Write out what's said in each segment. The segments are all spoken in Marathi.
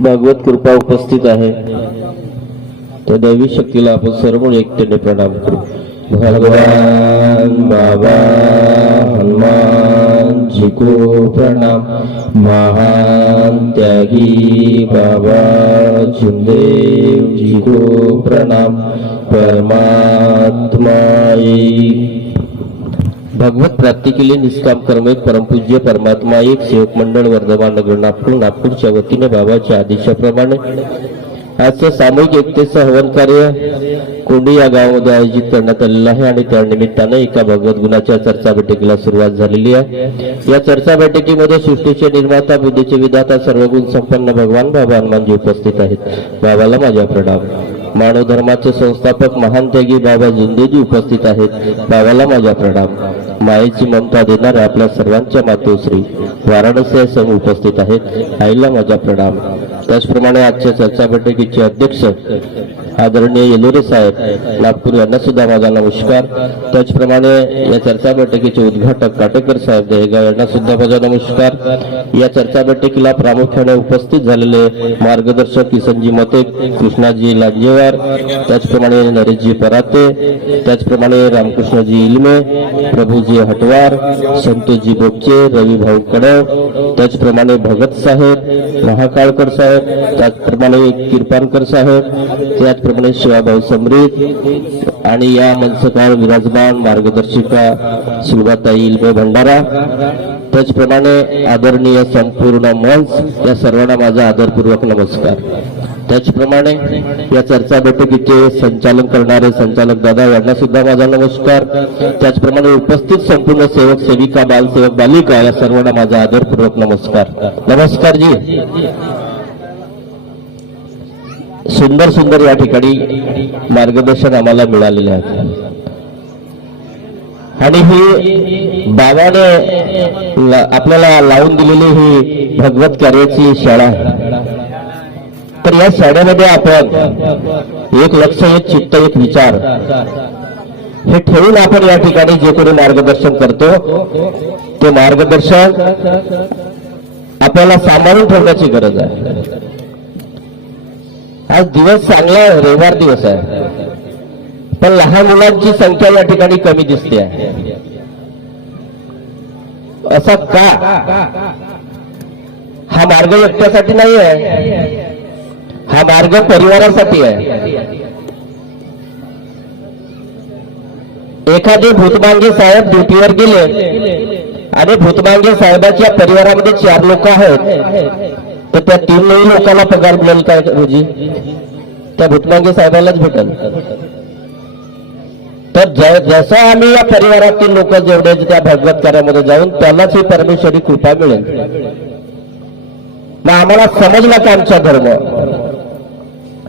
भागवत कृपा उपस्थित आहे. त्या दैवी शक्तीला आपण सर्व एकट्याने प्रणाम करू. भगवान बाबा हनुमान जी को प्रणाम. महान त्यागी बाबा चिमदेव जी को प्रणाम. परमात्मा भगवत प्राप्ती के लिए निष्काम कर्म एक परमपूज्य परमात्मा एक सेवक मंडळ वर्धमान नगर नागपूर नागपूरच्या वतीने बाबाच्या आदेशाप्रमाणे. आजचं सामूहिक एकतेचं हवन कार्य कोंडी या गावामध्ये आयोजित करण्यात आलेलं आहे आणि त्या निमित्ताने एका भगवत गुणाच्या चर्चा बैठकीला सुरुवात झालेली आहे. या चर्चा बैठकीमध्ये सृष्टीचे निर्माता बुद्धीचे विधाता सर्व गुण संपन्न भगवान बाबा हनुमानजी उपस्थित आहेत. बाबाला माझ्या प्रणाम. मानव धर्माचे संस्थापक महान त्यागी बाबा जुंदेजी उपस्थित आहेत. बाबाला माझा प्रणाम. मायेची ममता देणाऱ्या आपल्या सर्वांच्या मातोश्री वाराणसी संघ उपस्थित आहेत. आईला माझा प्रणाम. त्याचप्रमाणे आजच्या चर्चा बैठकीचे अध्यक्ष आदरणीय येलोरे साहेब नागपूर यांना सुद्धा माझा नमस्कार. त्याचप्रमाणे या चर्चा बैठकीचे उद्घाटक काटेकर साहेब देहगाव यांना सुद्धा माझा नमस्कार. या चर्चा बैठकीला प्रामुख्याने उपस्थित झालेले मार्गदर्शक किसनजी मते कृष्णाजी लांजेवार त्याचप्रमाणे नरेशजी पराते त्याचप्रमाणे रामकृष्णजी इलमे प्रभूजी हटवार संतोषजी बोपचे रविभाऊ कडव त्याचप्रमाणे भगत साहेब महाकाळकर साहेब त्याचप्रमाणे किरपानकर साहेब त्याचप्रमाणे शिवाभाऊ समृद्ध आणि या मनसकार विराजमान मार्गदर्शिका शिवबाताई इलमे भंडारा त्याचप्रमाणे आदरणीय संपूर्ण मंच या सर्वांना माझा आदरपूर्वक नमस्कार. त्याचप्रमाणे या चर्चा बैठकीचे संचालन करणारे संचालक दादा यांना सुद्धा माझा नमस्कार. त्याचप्रमाणे उपस्थित संपूर्ण सेवक सेविका बालसेवक बालिका या सर्वांना माझा आदरपूर्वक नमस्कार. नमस्कार जी. सुंदर सुंदर या ठिकाणी मार्गदर्शन आम्हाला मिळालेले आहे. आणि ही बाबाने आपल्याला लावून दिलेली ही भगवत कार्याची शाळा आहे. तर या शाळेमध्ये आपण एक लक्ष एक चित्त एक विचार. हे ठेवून आपण या ठिकाणी जे कोणी मार्गदर्शन करतो ते मार्गदर्शन आपल्याला सांभाळून ठेवण्याची गरज आहे. आज दिवस चांगला रविवार दिवस आहे. पण लहान मुलांची संख्या या ठिकाणी कमी दिसते आहे. असा का? हा मार्ग व्यक्त्यासाठी नाही आहे हा मार्ग परिवारासाठी आहे. एखादे भूतमांगे साहेब ड्युटीवर गेले आणि भूतमांगे साहेबाच्या परिवारामध्ये चार लोक आहेत तर त्या तीन लोकांना पगार मिळेल काय रोजी? त्या भूतमांगे साहेबालाच भेटेल. तर ज- जसं आम्ही या परिवारातील लोक जेवढे त्या भगवत कार्यामध्ये जाऊन त्यांनाच ही परमेश्वरी कृपा मिळेल. मग आम्हाला समजला का आमचा धर्म?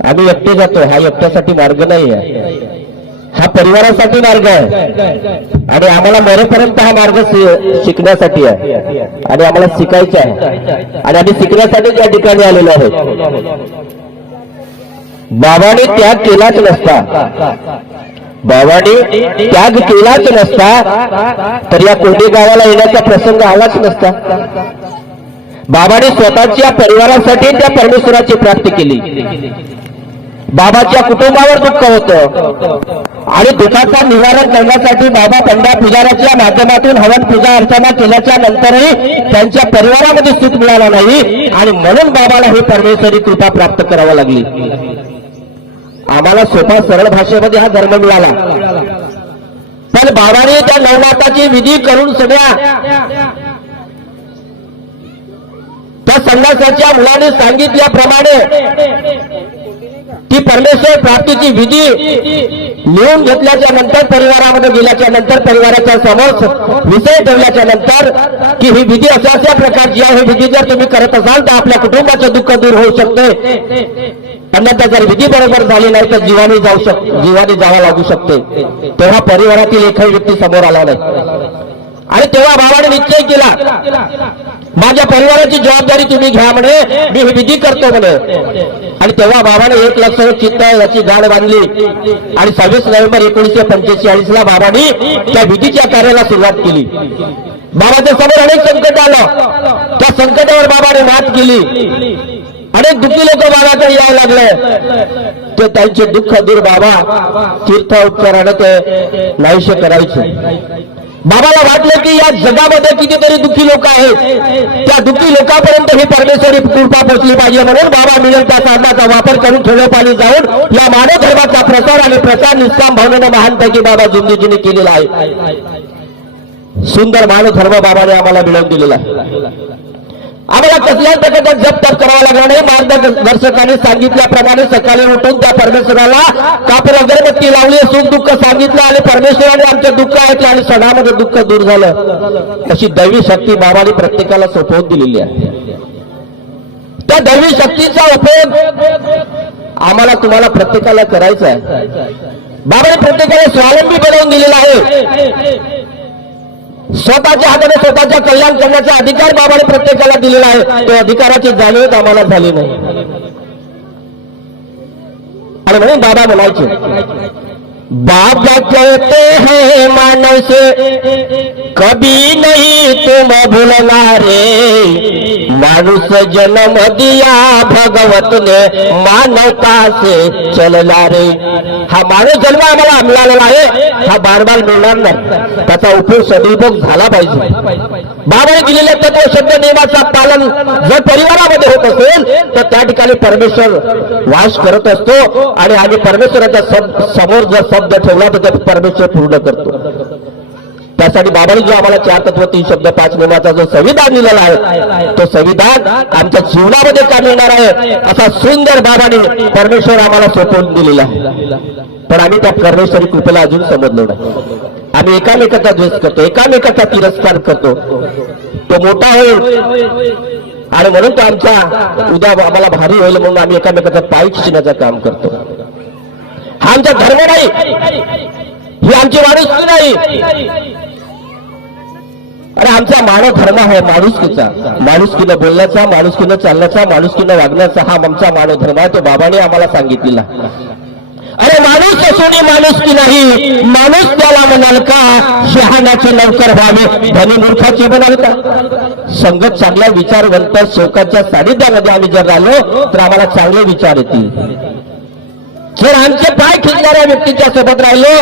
आम्ही एकटे जातो. हा एकट्यासाठी मार्ग नाही आहे हा परिवारासाठी मार्ग आहे. आणि आम्हाला मरेपर्यंत हा मार्ग शिकण्यासाठी आहे. आणि आम्हाला शिकायचा आहे. आणि आम्ही शिकण्यासाठी त्या ठिकाणी आलेलो आहोत. बाबाने त्याग केलाच नसता. बाबाने त्याग केलाच नसता तर या कोंडी गावाला येण्याचा प्रसंग आलाच नसता. बाबाने स्वतःच्या परिवारासाठी त्या परमेश्वराची प्राप्ती केली. बाबाच्या कुटुंबावर दुःख होतं. आणि दुःखाचा निवारण करण्यासाठी बाबा पंडा पुजाराच्या माध्यमातून हवन पूजा अर्चना केल्याच्या नंतरही त्यांच्या परिवारामध्ये सुख मिळाला नाही. आणि म्हणून बाबाला ही परमेश्वरी कृपा प्राप्त करावी लागली. आम्हाला सोपा सरळ भाषेमध्ये हा धर्म मिळाला. पण बाबाने त्या नवनाथाची विधी करून सगळ्या त्या संघासाच्या मुलाने सांगितल्याप्रमाणे ती परमेश्वर प्राप्तीची विधी लिहून घेतल्याच्या नंतर परिवारामध्ये गेल्याच्यानंतर परिवाराच्या समोर विषय ठेवल्याच्या नंतर की ही विधी अशा अशा प्रकारची आहे. ही विधी जर तुम्ही करत असाल तर आपल्या कुटुंबाचं दुःख दूर होऊ शकते. अन्यथा जर विधी बरोबर झाली नाही तर जीवाने जाऊ शक जीवाने जावं लागू शकते. तेव्हा परिवारातील एकही व्यक्ती समोर आला नाही. आणि तेव्हा भावाने निश्चय केला माझ्या परिवाराची जबाबदारी तुम्ही घ्या म्हणे मी ही विधी करतो म्हणे. आणि तेव्हा बाबाने एक लक्ष चित्त याची गाड बांधली. आणि सव्वीस नोव्हेंबर एकोणीसशे पंचेचाळीस ला बाबांनी त्या विधीच्या कार्याला सुरुवात केली. बाबाच्या समोर अनेक संकट आलं. त्या संकटावर बाबाने मात केली. अनेक दुःखी लोक बाबाकडे यायला लागले. ते त्यांचे दुःख दूर बाबा तीर्थ उपचाराने ते नाहीशे करायचे. बाबाला वाटलं की या जगामध्ये कितीतरी दुःखी लोक आहेत. त्या दुःखी लोकांपर्यंत ही परमेश्वरी कृपा पोहोचली पाहिजे म्हणून बाबा मिळेल त्या साधनाचा वापर करून खेडोपाणी जाऊन या मानव धर्माचा प्रसार आणि प्रचार निष्काम भावनेनं महानपैकी बाबा जिंदगीने केलेला आहे. सुंदर मानव धर्म बाबाने आम्हाला मिळवून दिलेला आहे. आम्हाला कसल्याच प्रकारचा जप तप करावा लागला नाही. मार्गदर्शकाने सांगितल्याप्रमाणे सकाळी उठून त्या परमेश्वराला कापूर अगरबत्ती लावली सुख दुःख सांगितलं आणि परमेश्वराने आमचं दुःख ऐकलं आणि सणामध्ये दुःख दूर झालं. अशी दैवी शक्ती बाबाने प्रत्येकाला सोपवून दिलेली आहे. त्या दैवी शक्तीचा उपयोग आम्हाला तुम्हाला प्रत्येकाला करायचा आहे. बाबाने प्रत्येकाला स्वावलंबी बनवून दिलेला आहे. स्वतःच्या हाताने स्वतःच्या कल्याण करण्याचा अधिकार बाबाने प्रत्येकाला दिलेला आहे. तो अधिकाराची जाणीव आम्हाला झाली नाही. आणि म्हणून बाबा म्हणायचे बाबा कहते हैं मानव से कभी नहीं तुम भूलना रे मानुष जन्म दिया भगवत ने मानवता से चलना रे हा माणूस जन्म आम्हाला मिळालेला आहे हा बार बार मिळणार नाही. त्याचा उपयोग सदुपयोग झाला पाहिजे. बाबाने दिलेल्या तत्व शब्द नियमाचा पालन जर परिवारामध्ये होत असेल तर त्या ठिकाणी परमेश्वर वास करत असतो आणि आम्ही परमेश्वराच्या समोर जर शब्द ठेवला तर परमेश्वर पूर्ण करतो. त्यासाठी बाबांनी जो आम्हाला चार तत्व तीन शब्द पाच महिन्याचा जो संविधान दिलेला आहे तो संविधान आमच्या जीवनामध्ये काम येणार आहे असा सुंदर बाबाने परमेश्वर आम्हाला सोपवून दिलेला आहे. पण आम्ही त्या परमेश्वरी कृपेला अजून समजलो नाही. आम्ही एकामेकाचा द्वेष करतो एकामेकाचा तिरस्कार करतो. तो मोठा होईल. आणि म्हणून तो आमचा उद्या आम्हाला भारी होईल म्हणून आम्ही एकामेकाचा पाय खिचण्याचं काम करतो. हा आमचा धर्म नाही. ही आमची माणुसकी नाही. अरे आमचा मानव धर्म आहे माणुसकीचा. माणुसकीनं बोलण्याचा माणुसकीनं चालण्याचा माणुसकीनं वागण्याचा हा आमचा मानव धर्म आहे तो बाबाने आम्हाला सांगितलेला अरे माणूस असून माणुसकी नाही माणूस त्याला म्हणाल का शहाणाचे लवकर व्हावे धनी मूर्खाचे म्हणाल का? संगत चांगल्या विचारवंत शोकाच्या सानिध्यामध्ये आम्ही जर राहिलो तर आम्हाला चांगले विचार येतील. जर आमचे पाय खिचणाऱ्या व्यक्तीच्या सोबत राहिलो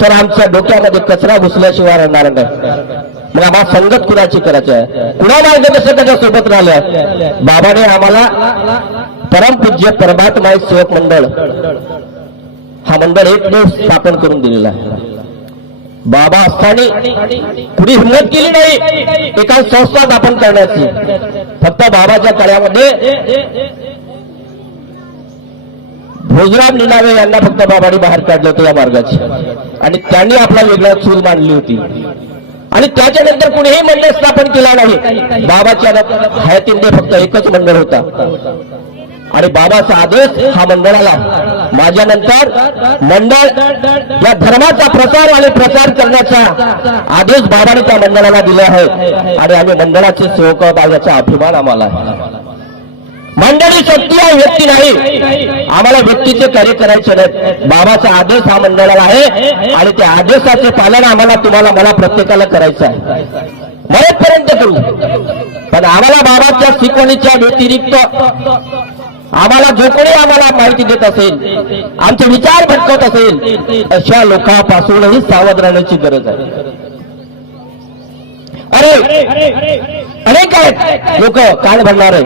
तर आमच्या डोक्यामध्ये कचरा घुसल्याशिवाय राहणार नाही. मग आम्हाला संगत कुणाची करायची आहे? कुणा मार्गदर्शकाच्या सोबत राहिलं बाबाने आम्हाला परमपूज्य परमात्मा सेवक मंडळ. हा मंडळ एक दिवस स्थापन करून दिलेला आहे. बाबा असताना कुणी हिंमत केली नाही एका संस्था स्थापन करण्याची. फक्त बाबाच्या काळामध्ये भोजराम निनावे यांना फक्त बाबाने बाहेर काढलं होतं या मार्गाची. आणि त्यांनी आपला वेगळा चूल मांडली होती. आणि त्याच्यानंतर कुणीही मंडळ स्थापन केला नाही. बाबाच्या हयातीमध्ये फक्त एकच मंडळ होता. आणि बाबाचा आदेश हा मंडळाला माझ्यानंतर मंडळ या धर्माचा प्रसार आणि प्रचार करण्याचा आदेश बाबाने त्या मंडळाला दिला आहे आणि आम्ही मंडळाचे सेवक आहोत अभिमान आम्हाला आहे. मंडळी शक्ती आहे व्यक्ती नाही आम्हाला व्यक्तीचे कार्य करायचे नाही बाबाचा आदेश हा मंडळाला आहे आणि त्या आदेशाचे पालन आम्हाला तुम्हाला मला प्रत्येकाला करायचं आहे मरेपर्यंत करू पण आम्हाला बाबाच्या शिकवणीच्या व्यतिरिक्त आम्हाला जो कोणी आम्हाला माहिती देत असेल आमचे विचार भटकत असेल अशा लोकांपासूनही सावध राहण्याची गरज आहे अरे अनेक आहेत लोक कान भरणारे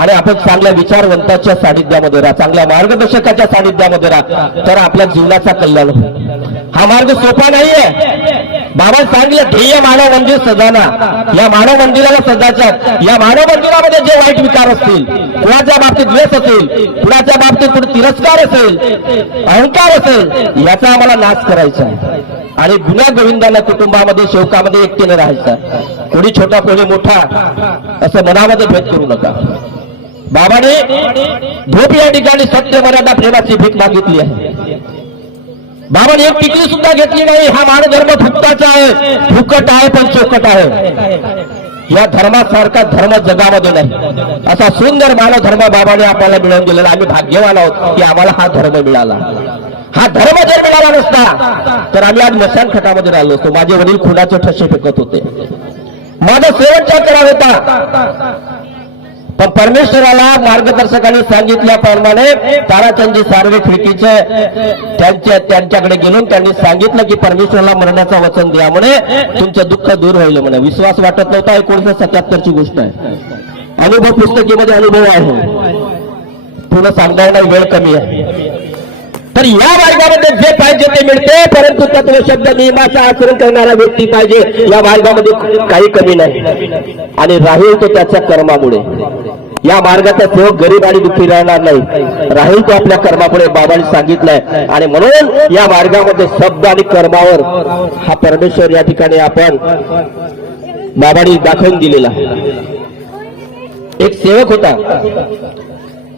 आणि आपण चांगल्या विचारवंताच्या सानिध्यामध्ये राहा चांगल्या मार्गदर्शकाच्या सानिध्यामध्ये राहा. तर आपल्या जीवनाचा कल्याण होईल. हा मार्ग सोपा नाहीये. बाबा सांगितलं ध्येय मानव मंदिर सजाना. या मानव मंदिराला सजायचं. या मानव मंदिरामध्ये जे वाईट विकार असतील कुणाच्या बाबतीत द्वेष असेल कुणाच्या बाबतीत कुठे तिरस्कार असेल अहंकार असेल याचा आम्हाला नाश करायचा आहे. आणि गुन्हा गोविंदाला कुटुंबामध्ये शोकामध्ये एकटीने राहायचं कोणी छोटा कोणी मोठा असं मनामध्ये भेद करू नका. बाबाने धोप या ठिकाणी सत्य मर्यादा प्रेमाची भीक मागितली आहे. बाबाने एक टिकली सुद्धा घेतली नाही. हा मानधर्म फुकटाचा आहे. फुकट आहे पण चोकट आहे. या धर्मासारखा धर्म जगामध्ये नाही. असा सुंदर मानव धर्म बाबाने आपल्याला मिळवून दिलेला आम्ही भाग्यवान आहोत की आम्हाला हा धर्म मिळाला. हा धर्म जर मिळाला नसता तर आम्ही आज मशान खटामध्ये राहिलो असतो. माझे वडील खुनाचे ठसे फेकत होते. माझा शेवटचा करा होता. पण परमेश्वराला मार्गदर्शकाने सांगितल्याप्रमाणे ताराचंदी सार्वे खिडकीचे त्यांच्या त्यांच्याकडे गेलून त्यांनी सांगितलं की परमेश्वराला मरणाचं वचन द्या म्हणे. तुमचं दुःख दूर होईल म्हणे. विश्वास वाटत नव्हता. एकोणीसशे सत्याहत्तरची गोष्ट आहे. अनुभव पुस्तकीमध्ये अनुभव आहे. पूर्ण सांगायला वेळ कमी आहे. तर या मार्गामध्ये जे पाहिजे ते मिळते परंतु तत्व शब्द नियमाचा आचरण करणारा व्यक्ती पाहिजे. या मार्गामध्ये काही कमी नाही. आणि राहील तो त्याच्या कर्मामुळे. या मार्गाचा सेवक गरीब आणि दुःखी राहणार नाही. राहील तो आपल्या कर्मापुढे बाबांनी सांगितलंय. आणि म्हणून या मार्गामध्ये शब्द आणि कर्मावर हा परमेश्वर या ठिकाणी आपण बाबांनी दाखवून दिलेला एक सेवक होता.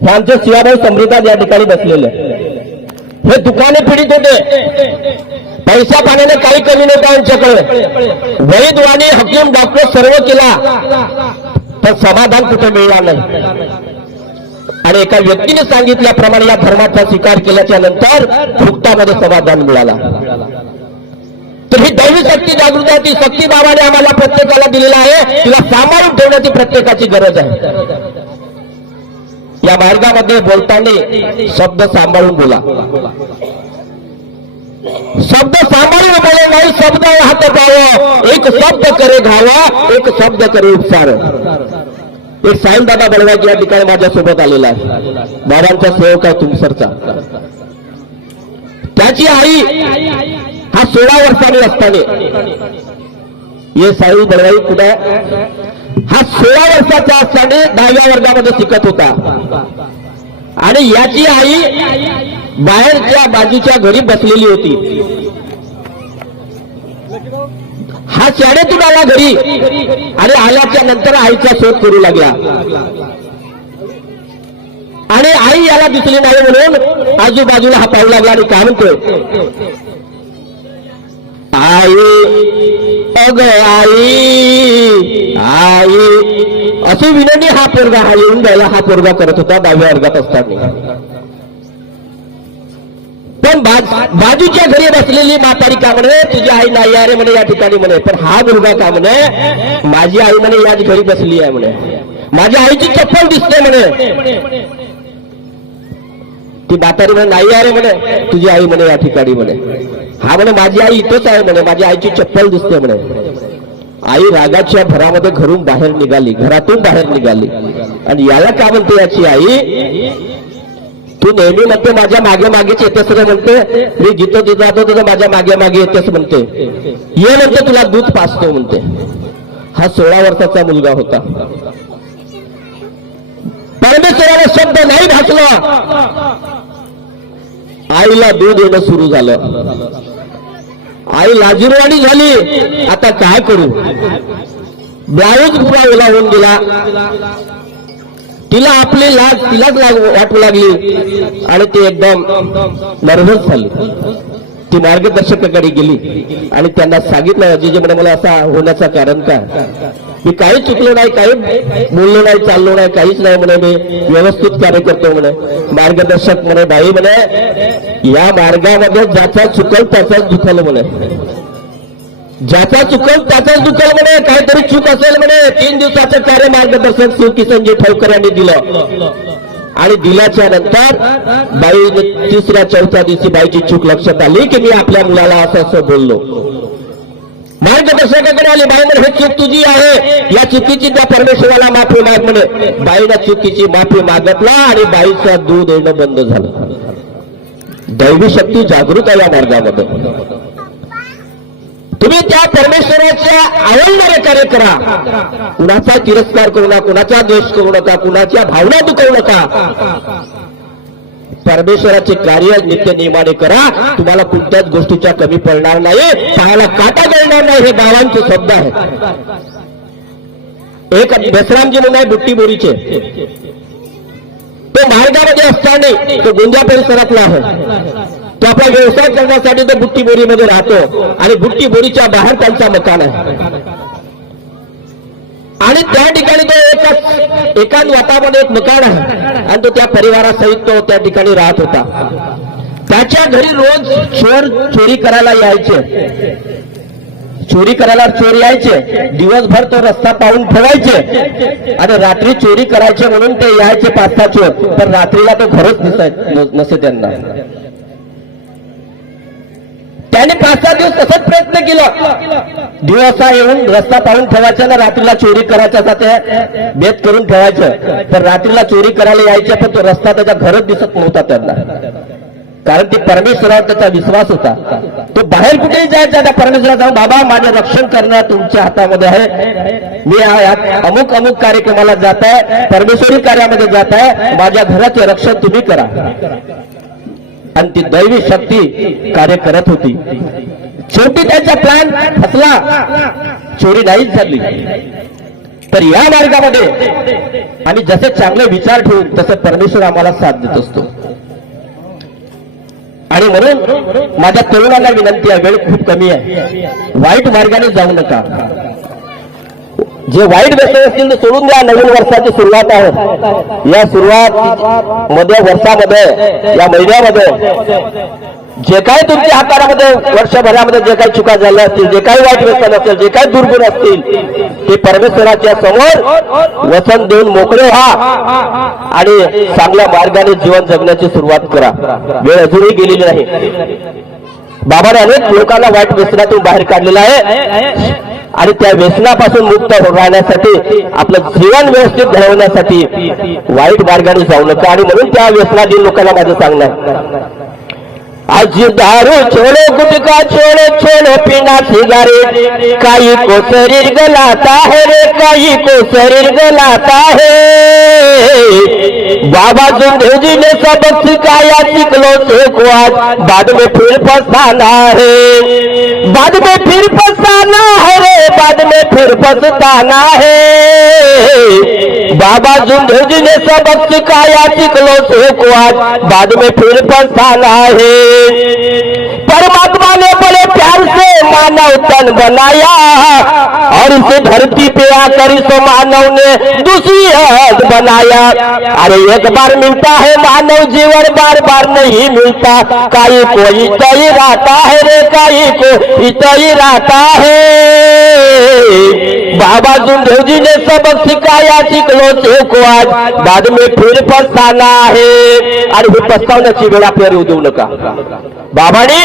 त्यांचे आमचे शिवाभाऊ समृद्धात या ठिकाणी बसलेले. हे दुकाने पीडित होते. पैसा पाण्याने काही कमी नव्हता यांच्याकडे वैद वाणी हकीम डॉक्टर सर्व केला. पण समाधान कुठे मिळणार नाही. आणि एका व्यक्तीने सांगितल्याप्रमाणे या धर्माचा स्वीकार केल्याच्यानंतर भुक्तामध्ये समाधान मिळाला. तर ही दैवी शक्ती जागृत आहे ती शक्ती बाबाने आम्हाला प्रत्येकाला दिलेला आहे. तिला सांभाळून ठेवण्याची प्रत्येकाची गरज आहे. या मार्गामध्ये बोलताना शब्द सांभाळून बोला. शब्द सामान्य बोले नाही शब्द हात पाव. एक शब्द करे घावा एक शब्द करे उपसार एक साईन दादा बळवाजी या ठिकाणी माझ्यासोबत आलेला आहे. बाबांचा सेवक आहे तुमसरचा. त्याची आई हा सोळा वर्षांनी असताना. ये साई बळवाई कुठे हा सोळा वर्षाचा असताना दहाव्या वर्गामध्ये शिकत होता. आणि याची आई बाहेरच्या बाजूच्या घरी बसलेली होती. हा शाळेतून आला घरी आणि आल्याच्यानंतर आईचा शोध करू लागला. आणि आई याला दिसली नाही म्हणून आजूबाजूला हा पाहू लागला आणि काय म्हणतोय? आई मग आई. आई अशी विनंती हा पोरगा हा येऊन जायला हा पोरगा करत होता दहाव्या वर्गात असताना. पण बाजूच्या घरी बसलेली म्हातारी का म्हणे तुझी आई नाही अरे म्हणे या ठिकाणी म्हणे. पण हा मुलगा का म्हणे माझी आई म्हणे याच घरी बसली आहे म्हणे. माझ्या आईची चप्पल दिसते म्हणे. ती म्हातारी म्हणे नाही अरे म्हणे. तुझी आई म्हणे या ठिकाणी म्हणे. हा म्हणे माझी आई इथंच आहे म्हणे माझी आईची चप्पल दिसते म्हणे. आई रागाच्या भरामध्ये घरून बाहेर निघाली घरातून बाहेर निघाली. आणि याला का म्हणते याची आई? तू नेहमी म्हणते माझ्या मागे मागेच येतेस रे म्हणते. मी जिथं जिथं जातो तिथं माझ्या मागे मागे येतेस म्हणते. ये म्हणते तुला दूध पाचतो म्हणते. हा सोळा वर्षाचा मुलगा होता. परमेश्वराला शब्द नाही भासला. आईला दूध येणं सुरू झालं. आई लाजीरवाणी झाली. आता काय करू? ब्लाऊज फुलावेला होऊन गेला. तिला आपली लाज तिलाच लाग वाटू लागली. आणि ती एकदम नर्व्हस झाली. ती मार्गदर्शकाकडे गेली. आणि त्यांना सांगितलं जे म्हणे मला असा होण्याचं कारण काय? मी काही चुकलो नाही काही बोललो नाही चाललो नाही काहीच नाही म्हणे मी. व्यवस्थित कार्य करतो म्हणे. मार्गदर्शक म्हणे बाई म्हणे या मार्गामध्ये ज्याचा चुकल त्याचाच दुखल म्हणे. ज्याचा चुकल त्याचाच दुखल म्हणे काहीतरी चूक असेल म्हणे. तीन दिवसाचं कार्य मार्गदर्शक सुकी किसनजी ठवकर यांनी दिलं. आणि दिल्याच्या नंतर बाई तिसऱ्या चौथ्या दिवशी बाईची चूक लक्षात आली की मी आपल्या मुलाला असं असं बोललो. मार्गदर्शकाकडे आली आले म्हणे हे चूक तुझी आहे? या चुकीची त्या परमेश्वराला माफी माग म्हणे. बाईनं चुकीची माफी मागतला आणि बाईचं दूध येणं बंद झालं. दैवी शक्ती जागृत आहे या मार्गामध्ये. तुम्ही त्या परमेश्वराच्या आवडणारे कार्य करा. कुणाचा तिरस्कार करू नका कुणाचा द्वेष करू नका कुणाच्या भावना दुखवू नका. परमेश्वराचे कार्य नित्य नियमाने करा. तुम्हाला कुठल्याच गोष्टीच्या कमी पडणार नाही. पायाला काटा जळणार नाही हे बाबांचे शब्द आहेत. एक बेसरामजी म्हणून आहे बुट्टी बोरीचे. तो मार्गामध्ये असताना तो गुंजा परिसरातला आहे. तो आपला व्यवसाय करण्यासाठी तो बुट्टी बोरीमध्ये राहतो. आणि बुट्टी बोरीच्या बाहेर त्यांचा मकान आहे. आणि त्या ठिकाणी तो एका एकाच वातामध्ये एक मकान आहे. आणि तो त्या परिवारासहित तो त्या ठिकाणी राहत होता. त्याच्या घरी रोज चोर चोरी करायला यायचे. चोरी करायला चोर यायचे. दिवसभर तो रस्ता पाहून ठेवायचे. आणि रात्री चोरी करायचे म्हणून ते यायचे पाच सहा चोर. पण रात्रीला तो घरच नसत नसे त्यांना. त्याने पाच सहा दिवस तसंच प्रयत्न केला. दिवसा येऊन रस्ता पाहून ठेवायचा ना रात्रीला चोरी करायचा असा ते भेद करून ठेवायचं. तर रात्रीला चोरी करायला यायचे पण तो रस्ता त्याच्या घरच दिसत नव्हता त्यांना. कारण ते परमेश्वरावर त्याचा विश्वास होता. तो बाहेर कुठेही जायचा त्या परमेश्वरा जाऊन बाबा माझे रक्षण करणं तुमच्या हातामध्ये आहे. मी अमुक अमुक कार्यक्रमाला जात आहे. परमेश्वरी कार्यामध्ये जात आहे. माझ्या घराचे रक्षण तुम्ही करा. आणि ती दैवी शक्ती कार्य करत होती. शेवटी त्यांचा प्लॅन फसला. चोरी नाहीच झाली. तर या मार्गामध्ये आम्ही जसे चांगले विचार ठेवू तसे परमेश्वर आम्हाला साथ देत असतो. आणि म्हणून माझ्या तरुणाला विनंती आहे वेळ खूप कमी आहे. वाईट मार्गाने जाऊ नका. जे वाईट व्यसन असतील ते सोडून द्या नवीन वर्षाची सुरुवात आहे. या सुरुवात मध्ये वर्षामध्ये या महिन्यामध्ये जे काही तुमच्या हातामध्ये वर्षभरामध्ये जे काही चुका झाल्या असतील जे काही वाईट व्यसन असेल जे काही दुर्गुण असतील ते परमेश्वराच्या समोर वचन देऊन मोकळे व्हा आणि चांगल्या मार्गाने जीवन जगण्याची सुरुवात करा. वेळ अजूनही गेलेली नाही. बाबाने अनेक लोकांना वाईट व्यसनातून बाहेर काढलेला आहे. आणि त्या व्यसनापासून मुक्त राहण्यासाठी आपलं जीवन व्यवस्थित घडवण्यासाठी वाईट मार्गाने जाऊ नका. आणि म्हणून त्या व्यसनाधीन लोकांना माझं सांगणं आज दारू छोड़ो, गुटखा छोड़ो छोड़ो, पीना सिगारेट। काई को शरीर गलाता है रे, काई को शरीर गलाता है। बाबा जुंदे जी ने सबक सिखाया सिखलो सीखो आज बाद में फिर पछताना है। बाद में फिर पछताना है रे, बाद में फिर पछताना है। बाबा जुंदे ने सबक सिखाया सिखलो से आज बाद में फिर पछताना है परमात्मा ने बड़े प्यार से मानव तन बनाया। और इसे धरती पे आकर इस मानव ने दूसरी हद बनाया। अरे एक बार मिलता है मानव जीवन, बार बार नहीं मिलता। काई को इतई रहता है रे, काई को इतई रहता है। बाबा जुंदेव जी ने सबक सिखाया सीखो आज। बाद में फिर पछताना आहे आणि ही पस्तावण्याची वेळ आपल्याला येऊ देऊ बाबाने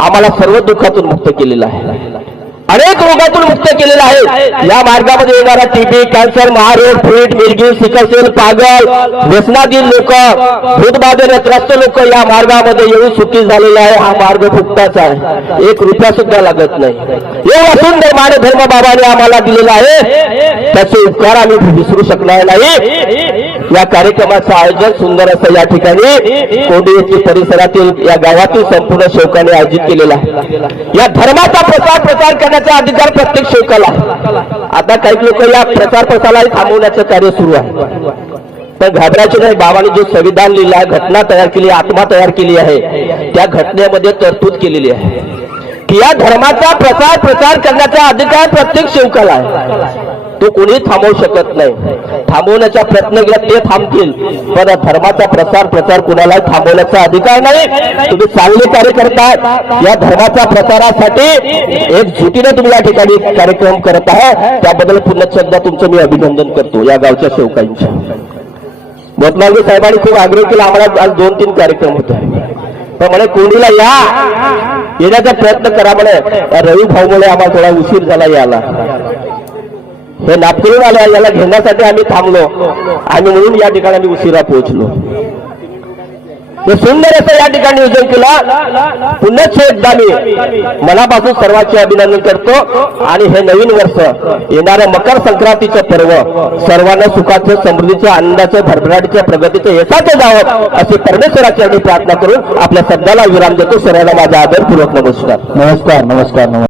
आम्हाला सर्व दुःखातून मुक्त केलेला आहे. अनेक रोगातून मुक्त केलेलं आहे या मार्गामध्ये येणारा टीबी कॅन्सर महारोग फ्रीट मिरगी सिकलसेल पागल व्यसनाधीन लोक भूतबाधेने त्रस्त लोक या मार्गामध्ये येऊन सुखी झालेला आहे. हा मार्ग फुकताच आहे. एक रुपया सुद्धा लागत नाही. एवढा सुंदर माने धर्म बाबाने आम्हाला दिलेला आहे. त्याचे उपकार आम्ही विसरू शकणार नाही. या कार्यक्रमाचं आयोजन सुंदर असं या ठिकाणी कोंडी परिसरातील या गावातील संपूर्ण शौकाने आयोजित केलेला आहे. या धर्माचा प्रसार प्रचार करण्याचा अधिकार प्रत्येक शेवकाला आता काही लोक या प्रचार प्रसाराला थांबवण्याचं कार्य सुरू आहे. पण घाबरायचे नाही बाबाने जो संविधान लिहिलं आहे घटना तयार केली आत्मा तयार केली आहे त्या घटनेमध्ये तरतूद केलेली आहे. की या धर्माचा प्रसार प्रचार करण्याचा अधिकार प्रत्येक शेवकाला आहे. तो कोणी थांबवू शकत नाही. थांबवण्याचा प्रयत्न केला ते थांबतील. पण धर्माचा प्रसार प्रचार कुणालाही थांबवण्याचा अधिकार नाही. तुम्ही चांगले कार्य करताय या धर्माच्या प्रसारासाठी एक झुटीने तुम्ही या ठिकाणी कार्यक्रम करत आहे त्याबद्दल पुन्हा तुमचं मी अभिनंदन करतो या गावच्या सेवकांच्या मोतमालगी साहेबांनी खूप आग्रह केला आम्हाला आज दोन तीन कार्यक्रम होते. पण म्हणे कोणीला या येण्याचा प्रयत्न करा म्हणे. रवी भाऊ मुळे आम्हाला थोडा उशीर झाला याला हे नागपूरून आले याला घेण्यासाठी आम्ही थांबलो. आणि म्हणून या ठिकाणी आम्ही उशिरा पोहोचलो. हे सुंदर असं या ठिकाणी नियोजन केला. पुन्हाच एकदा मी मनापासून सर्वांचे अभिनंदन करतो. आणि हे नवीन वर्ष येणारं मकर संक्रांतीचं पर्व सर्वांना सुखाचं समृद्धीचं आनंदाचं भरभराटीच्या प्रगतीचं यशाचं जावं अशी परमेश्वराची आम्ही प्रार्थना करून आपल्या शब्दाला विराम देतो. सर्वांना माझा आदरपूर्वक नमस्कार. नमस्कार नमस्कार नमस्कार.